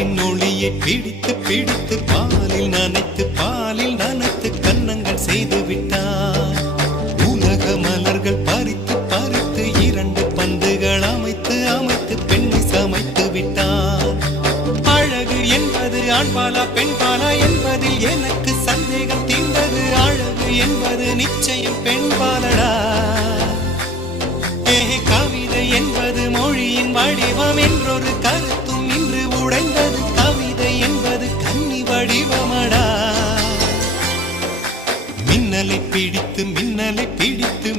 நிலவின் ஒளியை பிடித்து பிடித்து பாலில் நனைத்து கன்னங்கள் செய்து விட்டார். உலக மலர்கள் பறித்து பறித்து 2 பந்துகள் அமைத்து அமைத்து பெண்ணை சமைத்து விட்டார். அழகு என்பது ஆண்பாலா பெண்பாலா என்பதில் எனக்கு சந்தேகம் தீர்ந்தது. அழகு என்பது நிச்சயம் பெண்பாலடா. கவிதை என்பது மொழியின் வடிவம் என்றொரு கருத்தும் இன்று உடைந்தது. கவிதை என்பது கன்னி வடிவமடா. மின்னலை பிடித்து